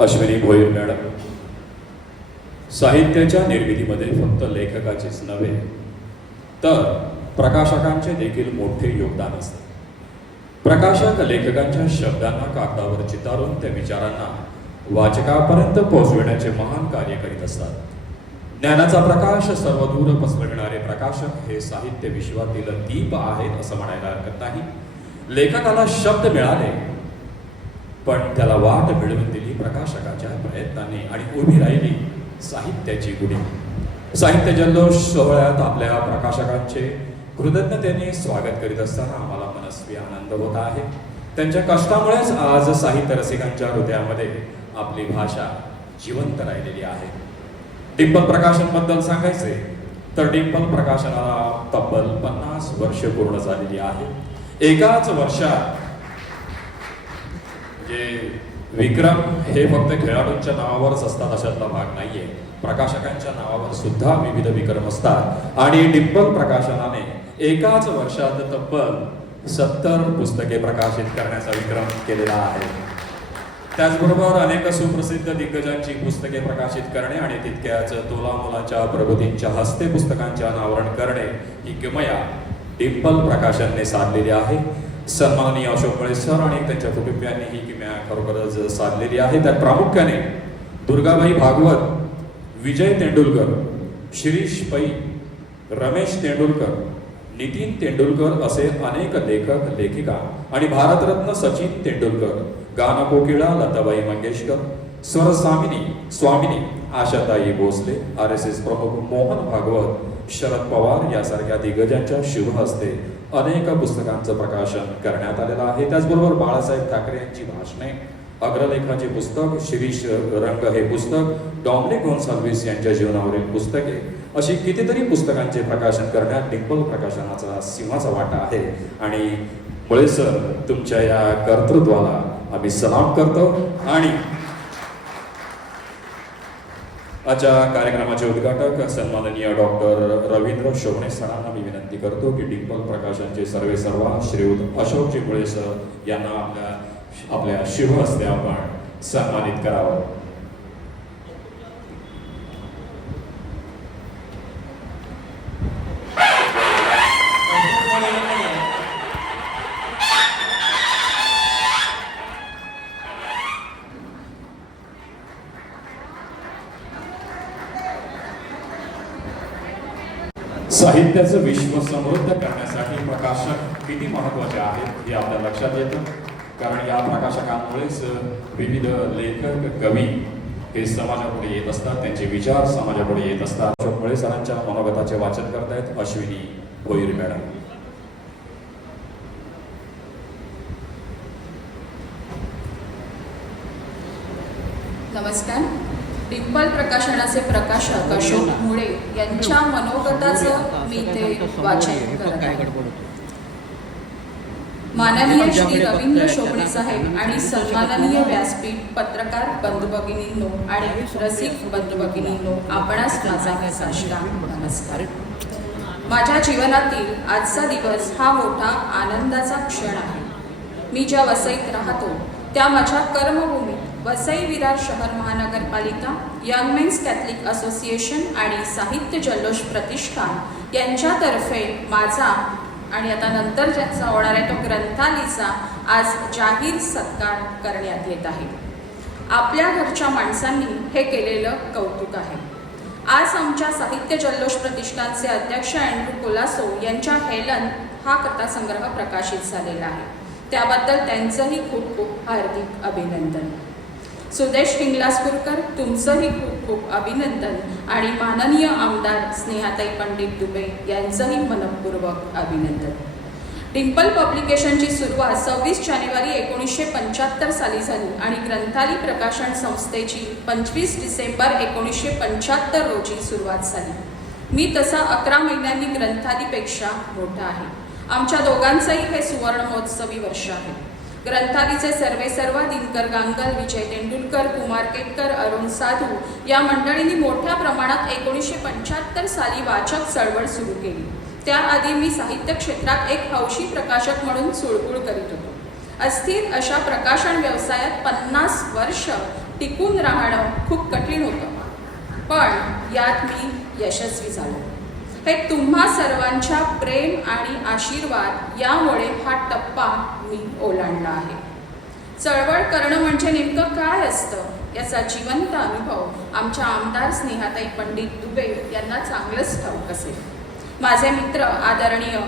Ashwini Bhoir madam. साहित्याच्या निर्मितीमध्ये फक्त लेखकाचेच नव्हे तर प्रकाशकांचे देखील मोठे योगदान असते. प्रकाशक लेखकांच्या शब्दांना कागदावर चितारून त्या विचारांना वाचकापर्यंत पोहोचविण्याचे महान कार्य करीत असतात. ज्ञानाचा प्रकाश सर्वदूर पसरविणारे प्रकाशक हे साहित्य विश्वातील दीप आहेत असं म्हणायला हरकत नाही. लेखकाला शब्द मिळाले पण त्याला वाट मिळवून दिली प्रकाशकाच्या प्रयत्नांनी आणि उभी राहिली साहित्याची गुढी. साहित्य जल्लोष सोहळ्यात आपल्या प्रकाशकांचे कृतज्ञतेने स्वागत करीत असताना आम्हाला मनस्वी आनंद होत आहे. त्यांच्या कष्टामुळेच आज साहित्य रसिकांच्या हृदयामध्ये आपली भाषा जिवंत राहिलेली आहे. डिंपल प्रकाशनबद्दल सांगायचे तर डिंपल प्रकाशनाला तब्बल पन्नास वर्ष पूर्ण झालेली आहे. एकाच वर्षात म्हणजे विक्रम हे फक्त खेळाडूंच्या नावावरच असतात अशातला भाग नाहीये. प्रकाशकांच्या नावावर सुद्धा विविध विक्रम असतात. आणि डिंपल प्रकाशनाने एकाच वर्षात तब्बल सत्तर पुस्तके प्रकाशित करण्याचा विक्रम केलेला आहे. त्याचबरोबर अनेक सुप्रसिद्ध दिग्गजांची पुस्तके प्रकाशित करणे आणि तितक्याच तोला मुलांच्या प्रगतींच्या हस्ते पुस्तकांचे अनावरण करणे ही किमया डिंपल प्रकाशनने साधलेली आहे. सन्माननीय अशोक मळे सर आणि त्यांच्या कुटुंबियांनी ही किमया खरोखरच साधलेली आहे. त्यात प्रामुख्याने दुर्गाबाई भागवत विजय तेंडुलकर शिरीष पै रमेश तेंडुलकर नितीन तेंडुलकर असे अनेक लेखक लेखिका आणि भारतरत्न सचिन तेंडुलकर गानकोकिळा लताबाई मंगेशकर स्वरस्वामिनी स्वामिनी आशाताई भोसले आर एस एस प्रमुख मोहन भागवत शरद पवार यासारख्या दिग्गजांच्या शुभ हस्ते अनेक पुस्तकांचं प्रकाशन करण्यात आलेलं आहे. त्याचबरोबर बाळासाहेब ठाकरे यांची भाषणे अग्रलेखाचे पुस्तक शिरीष रंग हे पुस्तक डॉमिनिक गोन्साल्विस यांच्या जीवनावरील पुस्तके अशी कितीतरी पुस्तकांचे प्रकाशन करण्यात डिंपल प्रकाशनाचा सिंहाचा वाटा आहे. आणि मुळे सर तुमच्या या कर्तृत्वाला आम्ही सलाम करतो आणि आजच्या कार्यक्रमाचे उद्घाटक सन्माननीय डॉक्टर रवींद्र शोभणे सरांना मी विनंती करतो की डिंपल प्रकाशनचे सर्वे सर्वा श्रीयुत अशोकजी मुळे सर यांना आपल्या आपल्या शिवहस्ते हस्ते आपण सन्मानित करावं. साहित्याचं विश्व समृद्ध करण्यासाठी प्रकाशक किती महत्त्वाचे आहेत हे आपल्या लक्षात येतं. कारण या प्रकाशकांमुळेच विविध लेखक कवी हे समाजापुढे येत असतात त्यांचे विचार समाजापुढे येत असतात. मुळे सरांच्या मनोगताचे वाचन करतायत अश्विनी भोईर मॅडम. नमस्कार. डिंपल प्रकाशनाचे प्रकाशक अशोक मुळे यांच्या मनोगताचं मी ते वाचन करत आहे. माननीय श्री रवींद्र शोभणे साहेब आणि सन्माननीय व्यासपीठ पत्रकार बंधू भगिनींनो आणि रसिक बंधू भगिनींनो आपणास माझा साष्टांग नमस्कार. माझ्या जीवनातील आजचा दिवस हा मोठा आनंदाचा क्षण आहे. मी ज्या वसईत राहतो त्या माझ्या कर्मभूमी वसई विरार शहर महानगरपालिका यंग मेन्स कॅथलिक असोसिएशन आणि साहित्य जल्लोष प्रतिष्ठान यांच्यातर्फे माझा आणि आता नंतर ज्याचा होणार आहे तो ग्रंथालीचा आज जाहीर सत्कार करण्यात येत आहे. आपल्या घरच्या माणसांनी हे केलेलं कौतुक आहे. आज आमच्या साहित्य जल्लोष प्रतिष्ठानचे अध्यक्ष अँड्रू कोलासो यांच्या हेलन हा कथासंग्रह प्रकाशित झालेला आहे. त्याबद्दल त्यांचंही खूप खूप हार्दिक अभिनंदन. सुदेश हिंगलासपूरकर तुमचंही खूप खूप अभिनंदन. आणि माननीय आमदार स्नेहाताई पंडित दुबे यांचंही मनपूर्वक अभिनंदन. डिंपल पब्लिकेशनची सुरुवात सव्वीस जानेवारी एकोणीसशे पंच्याहत्तर साली झाली आणि ग्रंथाली प्रकाशन संस्थेची पंचवीस डिसेंबर एकोणीसशे पंच्याहत्तर रोजी सुरुवात झाली. मी तसा अकरा महिन्यांनी ग्रंथालीपेक्षा मोठा आहे. आमच्या दोघांचंही हे सुवर्ण महोत्सवी वर्ष आहे. ग्रंथालीचे सर्वे सर्व दिनकर गांगल विजय तेंडुलकर कुमार केतकर अरुण साधू या मंडळींनी मोठ्या प्रमाणात एकोणीसशे पंच्याहत्तर साली वाचक चळवळ सुरू केली. त्याआधी मी साहित्य क्षेत्रात एक हौशी प्रकाशक म्हणून सुळबुळ करीत होतो. अस्थिर अशा प्रकाशन व्यवसायात पन्नास वर्ष टिकून राहणं खूप कठीण होतं. पण यात मी यशस्वी झालो. हे तुम्हा सर्वांच्या प्रेम आणि आशीर्वाद यामुळे हा टप्पा मी ओलांडला आहे. चळवळ करणं म्हणजे नेमकं काय असतं? याचा जिवंत अनुभव आमच्या आमदार स्नेहाताई पंडित दुबे यांना चांगलंच ठाऊक असेल. माझे मित्र आदरणीय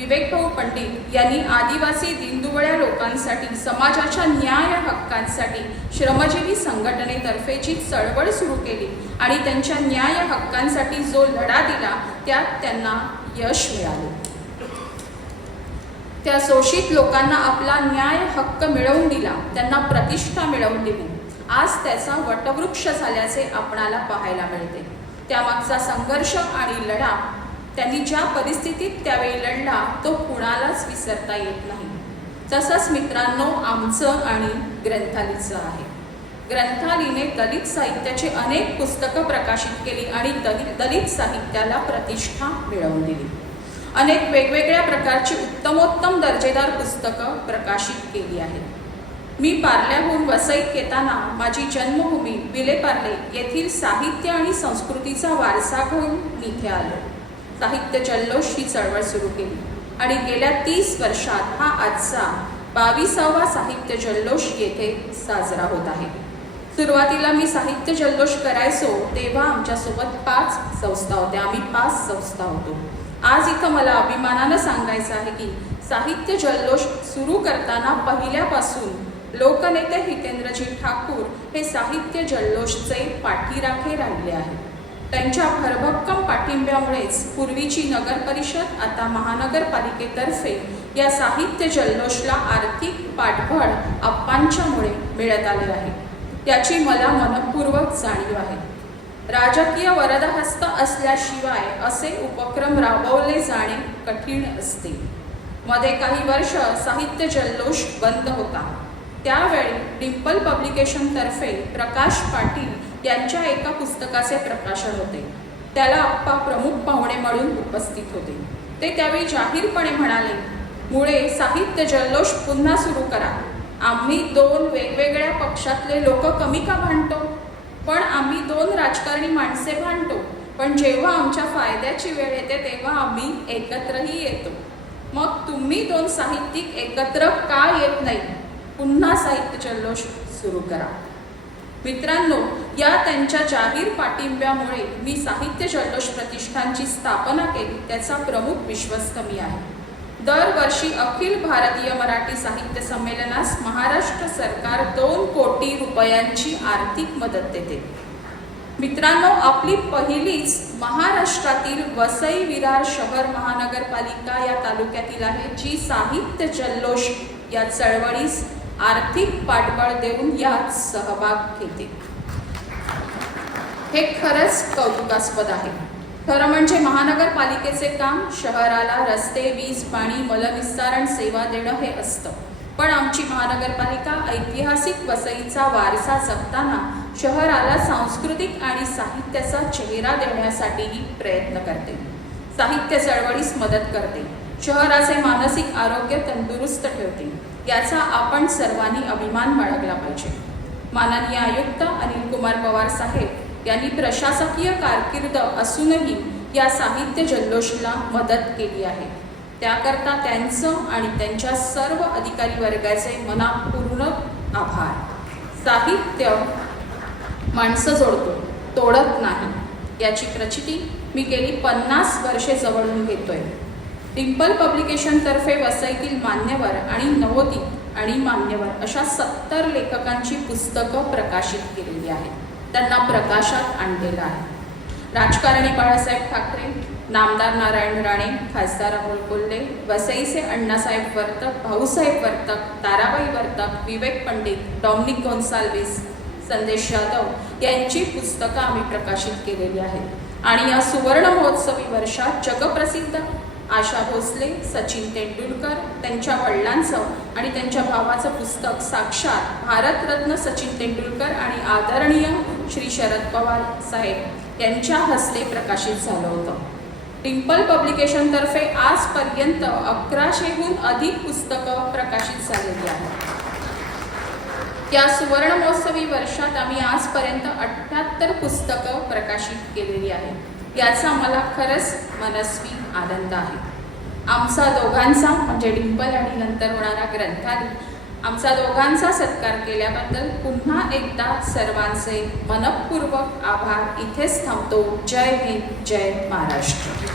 विवेकभाऊ पंडित यांनी आदिवासी दिनदुबळ्या लोकांसाठी समाजाच्या न्याय हक्कांसाठी श्रमजीवी संघटनेतर्फेची चळवळ सुरू केली आणि त्यांच्या न्याय हक्कांसाठी जो लढा दिला त्यात त्यांना यश मिळाले. त्या शोषित लोकांना आपला न्याय हक्क मिळवून दिला त्यांना प्रतिष्ठा मिळवून दिली. आज त्याचा वटवृक्ष झाल्याचे आपणाला पाहायला मिळते. त्यामागचा संघर्ष आणि लढा त्यांनी ज्या परिस्थितीत त्यावेळी लढला तो कुणालाच विसरता येत नाही. तसंच मित्रांनो आमचं आणि ग्रंथालीचं आहे. ग्रंथालीने दलित साहित्याची अनेक पुस्तकं प्रकाशित केली आणि दलित दलित साहित्याला प्रतिष्ठा मिळवून दिली. अनेक वेगवेगळ्या प्रकारची उत्तमोत्तम दर्जेदार पुस्तकं प्रकाशित केली आहेत. मी पार्ल्याहून वसईत येताना माझी जन्मभूमी विलेपार्ले येथील साहित्य आणि संस्कृतीचा वारसा घेऊन मी इथे आलो. साहित्य जल्लोष ही चळवळ सुरू केली. आणि गेल्या तीस वर्षात हा आजचा बावीसावा साहित्य जल्लोष येथे साजरा होत आहे. सुरुवातीला मी साहित्य जल्लोष करायचो तेव्हा आमच्यासोबत पाच संस्था होत्या. आम्ही पाच संस्था होतो. आज इथं मला अभिमानानं सांगायचं आहे की साहित्य जल्लोष सुरू करताना पहिल्यापासून लोकनेते हितेंद्रजी ठाकूर हे साहित्य जल्लोषचे पाठीराखे राहिले आहेत. त्यांच्या भरभक्कम पाठिंब्यामुळेच पूर्वीची नगर परिषद आता महानगरपालिकेतर्फे या साहित्य जल्लोषला आर्थिक पाठबळ आप्पांच्यामुळे मिळत आले आहे. त्याची मला मनपूर्वक जाणीव आहे. राजकीय वरदहस्त असल्याशिवाय असे उपक्रम राबवले जाणे कठीण असते. मध्ये काही वर्ष साहित्य जल्लोष बंद होता. त्यावेळी डिम्पल पब्लिकेशनतर्फे प्रकाश पाटील यांच्या एका पुस्तकाचे प्रकाशन होते. त्याला आप्पा प्रमुख पाहुणे म्हणून उपस्थित होते. ते त्यावेळी जाहीरपणे म्हणाले मुळे साहित्य जल्लोष पुन्हा सुरू करा. आम्ही दोन वेगवेगळ्या पक्षातले लोक कमी का भांडतो? पण आम्ही दोन राजकारणी माणसे भांडतो. पण जेव्हा आमच्या फायद्याची वेळ येते तेव्हा आम्ही एकत्रही येतो. मग तुम्ही दोन साहित्यिक एकत्र का येत नाही? पुन्हा साहित्य जल्लोष सुरू करा. मित्रांनो या त्यांच्या जाहीर पाठिंब्यामुळे मी साहित्य जल्लोष प्रतिष्ठानची स्थापना केली त्याचा प्रमुख विश्वास कमी आहे. दरवर्षी अखिल भारतीय मराठी साहित्य संमेलनास महाराष्ट्र सरकार दोन कोटी रुपयांची आर्थिक मदत देते. मित्रांनो आपली पहिलीच महाराष्ट्रातील वसई विरार शहर महानगरपालिका या तालुक्यातील आहे जी साहित्य जल्लोष या चळवळीस आर्थिक पाठबळ देऊन यात सहभाग घेते. हे खरंच कौतुकास्पद आहे. खरं म्हणजे महानगरपालिकेचे काम शहराला रस्ते वीज पाणी मलविस्तारण सेवा देणं हे असतं. पण आमची महानगरपालिका ऐतिहासिक वसईचा वारसा जपताना शहराला सांस्कृतिक आणि साहित्याचा चेहरा देण्यासाठीही प्रयत्न करते. साहित्य चळवळीस मदत करते. शहराचे मानसिक आरोग्य तंदुरुस्त ठेवते. याचा आपण सर्वांनी अभिमान बाळगला पाहिजे. माननीय आयुक्त अनिल कुमार पवार साहेब यांनी प्रशासकीय कारकीर्द असूनही या साहित्य जल्लोषला मदत केली आहे. त्याकरता त्यांचं आणि त्यांच्या सर्व अधिकारी वर्गाचे मनापूर्ण आभार. साहित्य माणसं जोडतो तोडत नाही. याची प्रचिती मी गेली पन्नास वर्षे जवळून घेतोय. टिम्पल पब्लिकेशनतर्फे वसईतील मान्यवर आणि नवोदित आणि मान्यवर अशा सत्तर लेखकांची पुस्तकं प्रकाशित केलेली आहेत. त्यांना प्रकाशात आणलेलं आहे. राजकारणी बाळासाहेब ठाकरे नामदार नारायण राणे खासदार राहुल कोल्हे वसईचे अण्णासाहेब वर्तक भाऊसाहेब वर्तक ताराबाई वर्तक विवेक पंडित डॉमिनिक गोन्साल्विस संदेश यादव यांची पुस्तकं आम्ही प्रकाशित केलेली आहेत. आणि या सुवर्ण महोत्सवी वर्षात जगप्रसिद्ध आशा भोसले सचिन तेंडुलकर त्यांच्या वडिलांचं आणि त्यांच्या भावाचं पुस्तक साक्षात भारतरत्न सचिन तेंडुलकर आणि आदरणीय श्री शरद पवार साहेब यांच्या हस्ते प्रकाशित झालं होतं. टिम्पल पब्लिकेशनतर्फे आजपर्यंत अकराशेहून अधिक पुस्तकं प्रकाशित झालेली आहेत. या सुवर्णमहोत्सवी वर्षात आम्ही आजपर्यंत अठ्ठ्याहत्तर पुस्तकं प्रकाशित केलेली आहेत. याचा मला खरंच मनस्वी आनंद आहे. आमचा दोघांचा म्हणजे डिंपल आणि नंतर होणारा ग्रंथालय आमचा दोघांचा सत्कार केल्याबद्दल पुन्हा एकदा सर्वांचे मनपूर्वक आभार. इथेच थांबतो. जय हिंद जय महाराष्ट्र.